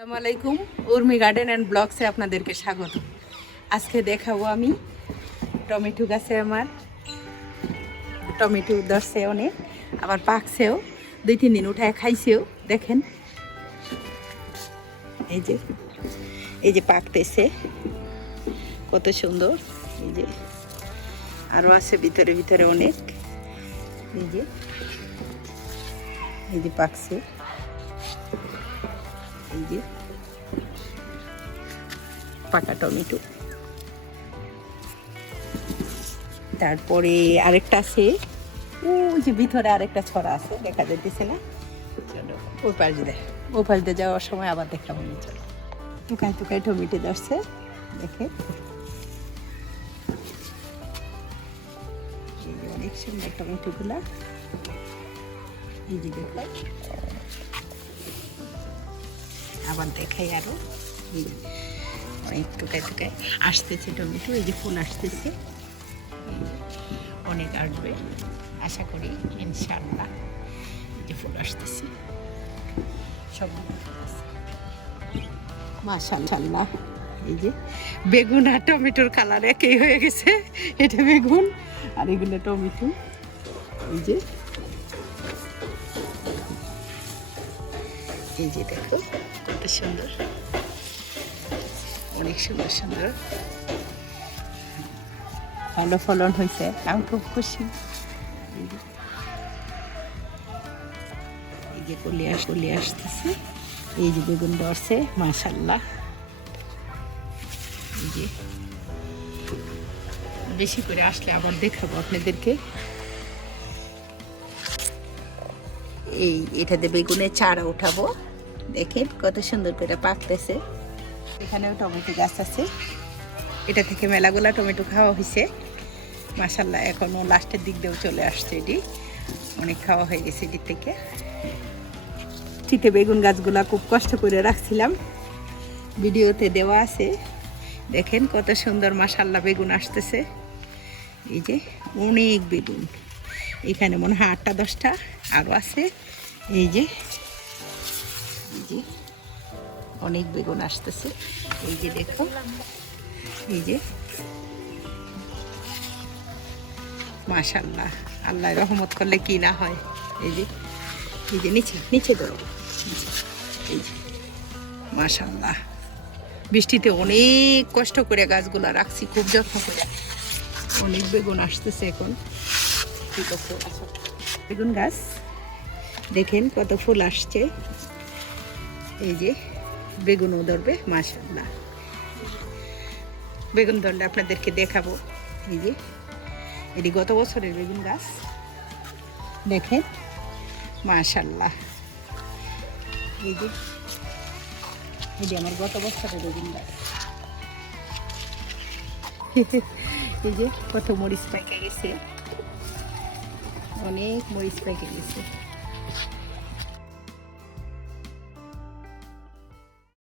আসসালামু আলাইকুম, Urmi garden and ব্লগসে আপনাদেরকে স্বাগত। আজকে দেখাবো আমি টমেটো গাছে আমার টমেটো ধরছে অনেক, আবার পাকছেও, 2-3 দিন উঠায় খাইছেও। দেখেন এই যে পাকতেছে, কত সুন্দর। এই যে আরও আছে ভিতরে ভিতরে অনেক। এই যে পাকছে, এই যে পাকা টমেটো। তারপরে আরেকটা আছে, ওই যে ভিতরে আরেকটা ছড়া আছে, দেখা যাইতেছে না। চলো ওই পাশ দিয়ে, ওই পাশ দিয়ে যাওয়ার সময় আবার দেখাবো। চলো, টুকায় টুকায় টমেটো ধরছে, দেখে অনেক সুন্দর টমেটোগুলা। এই যে দেখো, আবার দেখাই আরো অনেক টুকায় টুকায় আসতেছে টমেটো। এই যে ফুল আসতেছে, অনেক আসবে আশা করি ইনশাআল্লাহ। এই যে ফুল আসতেছে সব, মাশাআল্লাহ। এই যে বেগুন আর টমেটোর কালার একই হয়ে গেছে, এটা বেগুন আর এগুলো টমেটো। এই যে দেখো কত সুন্দর, অনেক সুন্দর সুন্দর ভালো ফলন হয়েছে, আমি খুব খুশি। এই যে কলি আসতেছে, এই যে বেগুন ধরছে মাশাআল্লাহ। এই যে বেশি করে আসলে আবার দেখাবো আপনাদেরকে। এটাতে বেগুনের চারা উঠাবো, দেখেন কত সুন্দর করে পাকতেছে। এখানেও টমেটো গাছ আছে, এটা থেকে মেলাগুলা টমেটো খাওয়া হয়েছে মাশাআল্লাহ। এখনও লাস্টের দিক দিয়েও চলে আসছে, এটি অনেক খাওয়া হয়ে গেছে এটির থেকে। শীতে বেগুন গাছগুলা খুব কষ্ট করে রাখছিলাম, ভিডিওতে দেওয়া আছে, দেখেন কত সুন্দর মাশাআল্লাহ বেগুন আসতেছে। এই যে অনেক বেগুন, এখানে মনে হয় 8টা-10টা আরও আছে। এই যে অনেক বেগুন আসতেছে। এই যে দেখো, এই যে মাশাআল্লাহ, আল্লাহ রহমত করলে কি না হয়। এই যে নিচে ধরো, এই যে মাশাআল্লাহ। বৃষ্টিতে অনেক কষ্ট করে গাছগুলা রাখছি, খুব যত্ন করে। অনেক বেগুন আসতেছে এখন। বেগুন গাছ দেখেন কত ফুল আসছে। এই যে বেগুনও ধরবে মাশাআল্লাহ, বেগুন ধরলে আপনাদেরকে দেখাবো। এই যে এটি গত বছরের বেগুন গাছ, দেখেন মাশাআল্লাহ। এই যে আমার গত বছরের বেগুন গাছ। এই যে কত মরিচ পাইকে গেছে, অনেক মরিচ পাইকে গেছে।